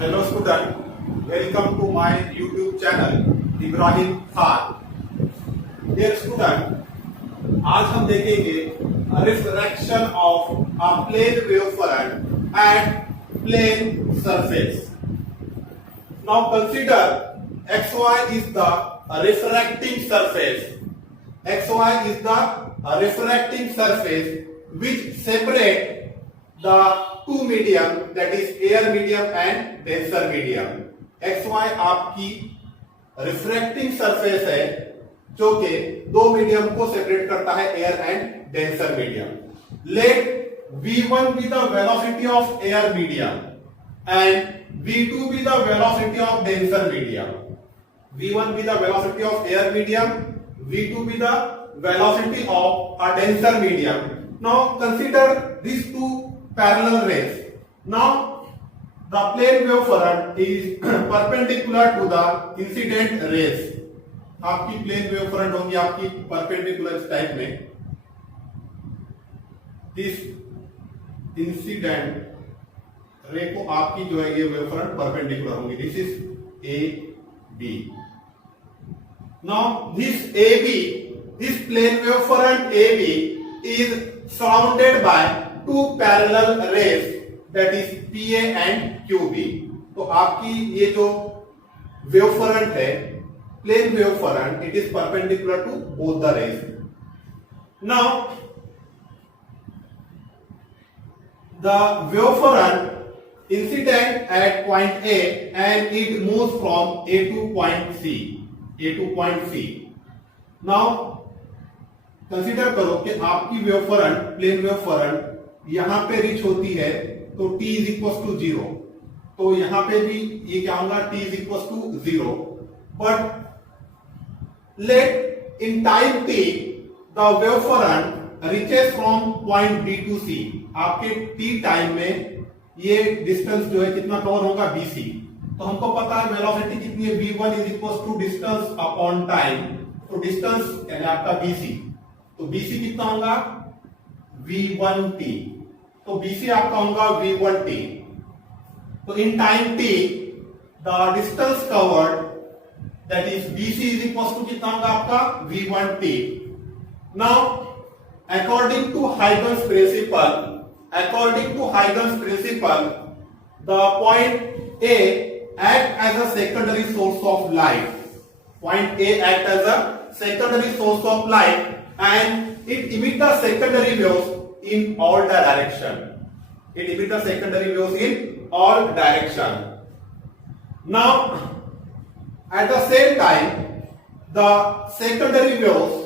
Hello student, welcome to my YouTube channel Ibrahim Khan. Dear student, आज हम देखेंगे refraction of a plane wavefront at plane surface. Now consider xy is the refracting surface. xy is the refracting surface which separate the two medium, that is air medium and denser medium. xy आपकी refracting surface है जो कि दो medium को separate करता है, air and denser medium. Let v1 be the velocity of air medium and v2 be the velocity of denser medium. v1 be the velocity of air medium, v2 be the velocity of a denser medium. Now consider these two parallel rays. Now the plane wavefront is perpendicular to the incident rays. आपकी plane wavefront होगी आपकी परपेंडिकुलर इस टाइप में, this incident ray को आपकी जो है ये वेवफ्रंट परपेंडिकुलर होंगी। This is A B. Now this A B, this plane wavefront A B is surrounded by two parallel rays, that is PA and QB. तो आपकी ये जो वेवफ्रंट है plane wavefront, it is perpendicular to both the rays. Now the wavefront incident at point A and it moves from A to point C. Now consider करो कि आपकी wavefront, plane wavefront यहां पे रीच होती है तो t is equals to 0, तो यहां पे भी ये क्या होगा, t is equals to 0. But let in time t the wavefront reaches from point B to C. आपके t टाइम में ये डिस्टेंस जो है कितना कवर होगा, bc। तो हमको पता है वेलोसिटी कितनी है, v1 is equals to distance upon time, तो डिस्टेंस यानी आपका bc, तो bc कितना होगा, v1t, तो bc आपका होगा v1t। तो in time t the distance covered, that is BC is equals to कितना होगा आपका V1t. Now according to Huygens principle, the point A act as a secondary source of light. Point A act as a secondary source of light and it emit the secondary waves in all direction. It emit the secondary waves in all direction. Now at the same time, the secondary waves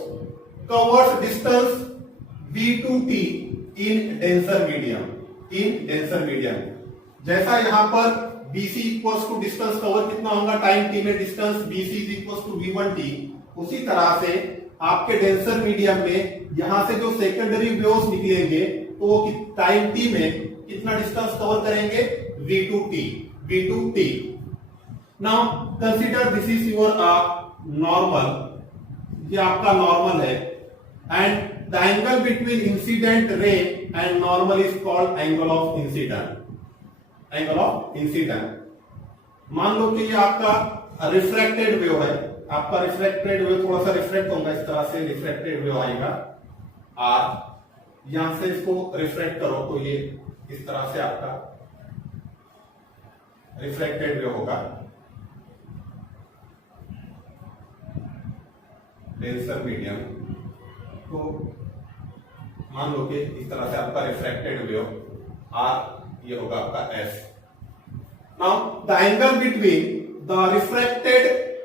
covers distance v2t in denser medium. जैसा यहां पर bc equals to distance cover कितना होगा time t में, distance bc is equals to v1t, उसी तरह से आपके डेंसर मीडियम में यहां से जो सेकेंडरी वेव्स निकलेंगे तो वो टाइम t में कितना डिस्टेंस कवर करेंगे, v2t. Now consider this is your normal, ये आपका नॉर्मल है and the angle between incident ray and normal is called angle of incident. मान लो कि ये आपका रिफ्रैक्टेड वेव है, आपका रिफ्रैक्टेड वेव थोड़ा सा रिफ्रैक्ट होगा, इस तरह से रिफ्रैक्टेड वेव आएगा और यहां से इसको रिफ्रैक्ट करो तो ये इस तरह से आपका रिफ्रैक्टेड वेव होगा डेंसर मीडियम। तो मान लो कि इस तरह से आपका रिफ्रैक्टेड वेव आर ये होगा आपका S. Now the angle between the refracted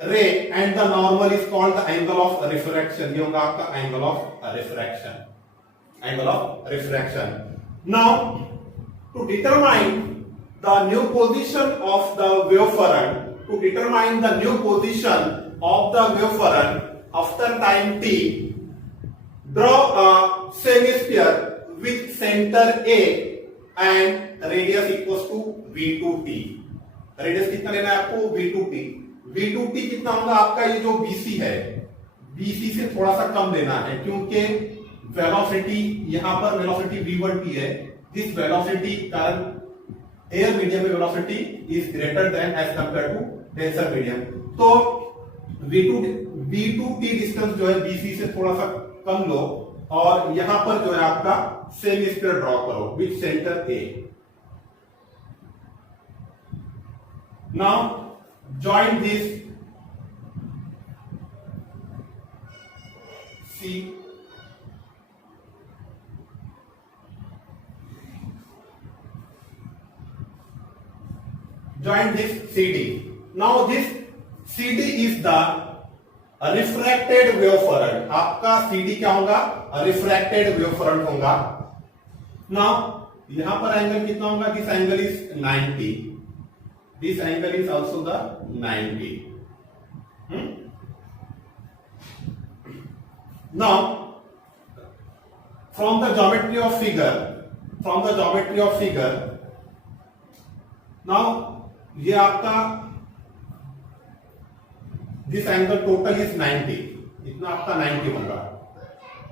ray and the normal is called the angle of refraction, ये होगा आपका angle of refraction. Now to determine the new position of the wavefront, after time t, draw a semisphere with center A and radius equals to v2t. Radius कितना लेना है आपको, v2t कितना होगा आपका, ये जो bc है bc से थोड़ा सा कम लेना है क्योंकि वेलोसिटी यहां पर वेलोसिटी v1t है, दिस वेलोसिटी कारण एयर मीडियम में velocity is greater than as compare to denser medium. तो V2T डिस्टेंस जो है BC से थोड़ा सा कम लो और यहां पर जो है आपका सेमी स्क्वायर ड्रॉ करो with centre A। Now join this C join this CD. Now this CD is the refracted wave front। आपका CD क्या होगा? refracted wave front होगा। Now यहां पर एंगल कितना होगा? This angle is 90. This angle is also the 90. Now from the geometry of figure, now ये आपका दिस एंगल टोटल इज 90, इतना आपका 90 होगा,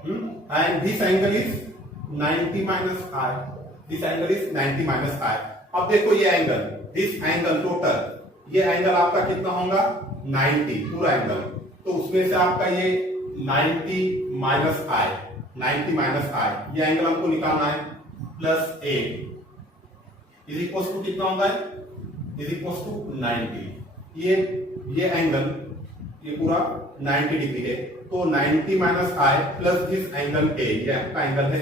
and this angle is 90 minus i, this angle is 90 minus i. अब देखो ये एंगल, दिस एंगल टोटल, ये angle आपका कितना होगा? 90 पूरा एंगल। तो उसमें से आपका ये 90 माइनस आई, 90 माइनस आई, ये एंगल हमको निकालना है, plus A is equal to कितना होगा? Is equal to 90। ये एंगल ये पूरा 90 डिग्री है, तो 90 minus I plus this angle A, ये आपका एंगल है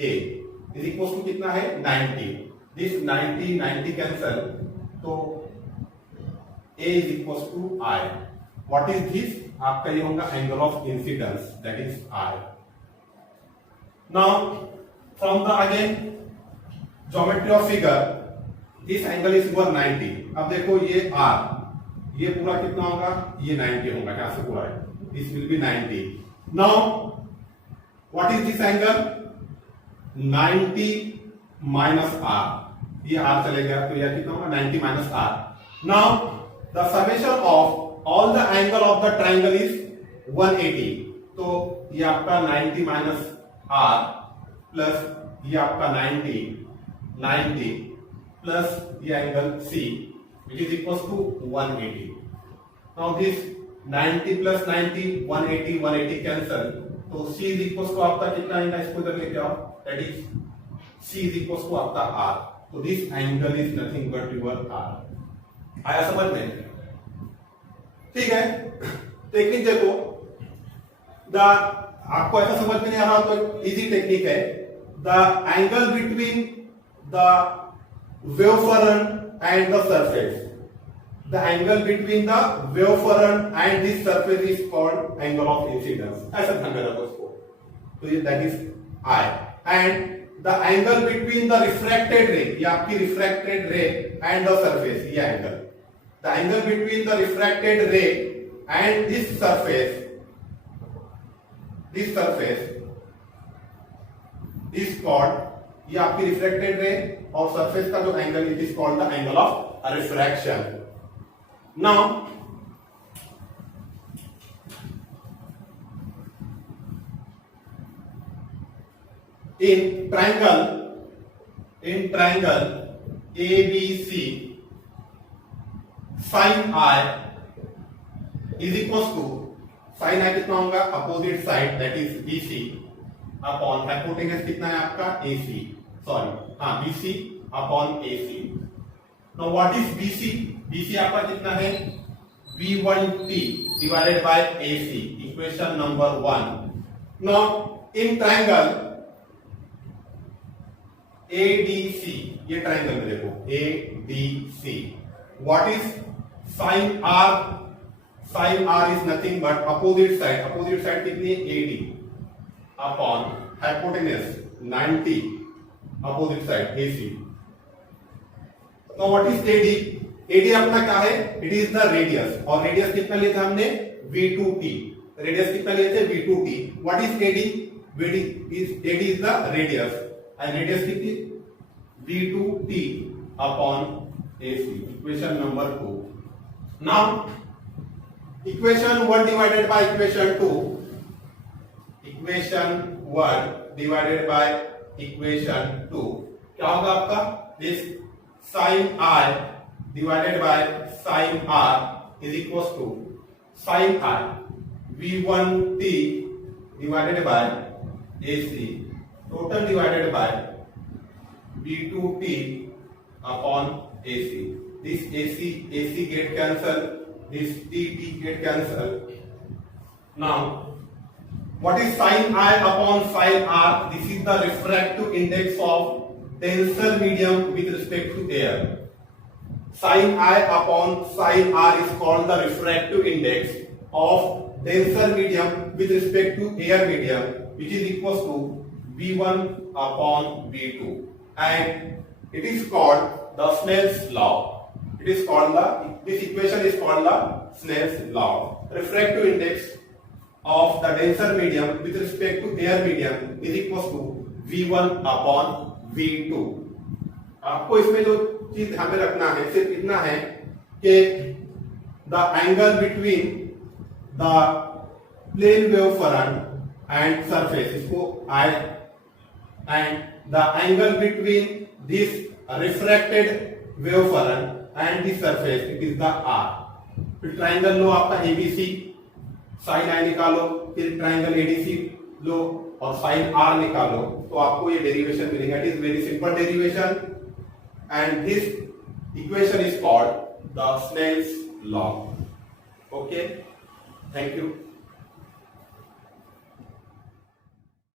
ए, इज इक्वल टू कितना है? 90। दिस 90 कैंसल, तो a is equal to i. What is this? आपका ये होगा angle of incidence, that is i. Now from the again geometry of figure, this angle is 190। अब देखो ये आर, ये पूरा कितना होगा? ये 90 होगा, यहां से पूरा है, this will be 90। Now what is this angle? 90 minus R, ये आर चले गया, तो यह कितना होगा? 90 minus R. Now the summation of all the angle of the triangle is 180। तो ये आपका 90 माइनस आर प्लस ये आपका 90 प्लस ये angle C which is equals to 180. Now this 90 plus 90 180 cancel, तो C is equals to आपका कितना आएगा? इसको इधर लेके आओ, that is C is equals to आपका R। तो this angle is nothing but your R। आया समझ में? ठीक है, टेक्निक देखो, आपको ऐसा समझ में नहीं आ रहा तो इजी टेक्निक है। The angle between the wave front and the surface, the angle between the wave front and this surface is called angle of incidence। ऐसा ध्यान में रखो इसको, तो ये that is I। and the angle between the refracted ray, ये आपकी refracted ray and the surface, ये angle, the angle between the refracted ray and this surface is called, ये आपकी रिफ्लेक्टेड रे और सरफेस का जो angle it is called the angle of refraction. Now in triangle ABC, sine i is equal to, sine i कितना होगा? Opposite side, that is BC upon hypotenuse कितना है आपका? AC, सॉरी हाँ, BC upon AC। Now what is BC? BC आपका कितना है? V1T divided by AC, equation number 1। Now in triangle ADC, ये ट्रायंगल में देखो ADC, what is sine R? Sign R is nothing but opposite side कितनी है? AD upon hypotenuse 90 opposite side AC। तो what is AD? AD अपना क्या है? It is the radius, और रेडियस कितना लिया था हमने? V2T। रेडियस कितना लिए थे? V2T। What is AD? AD is the radius, and radius कितनी? V2T upon AC, equation number 2। Now equation 1 divided by equation 2, इक्वेशन 1 डिवाइडेड बाय इक्वेशन 2 क्या होगा आपका? This sin I divided by sin R is equals to sin I V1T divided by AC total divided by V2T upon AC. This AC get cancel, this T get cancel. Now, what is sin I upon sin R? This is the refractive index of denser medium with respect to air. Sin I upon sin R is called the refractive index of denser medium with respect to air medium, which is equals to V1 upon V2, and it is called the Snell's law. It is called this equation is called the Snell's law. Refractive index of the denser medium with respect to air medium is equals to V1 upon V2. आपको इसमें जो चीज ध्यान में रखना है सिर्फ इतना है कि the angle between the plane wavefront and surface, इसको I, and the angle between this refracted wave front and the surface, it is the R. फिर ट्राइंगल लो आपका ABC, साइन I निकालो, फिर ट्राइंगल ADC लो और साइन R निकालो, तो आपको ये डेरिवेशन मिलेगा. It is very simple derivation and this equation is called the Snell's law. Okay, thank you.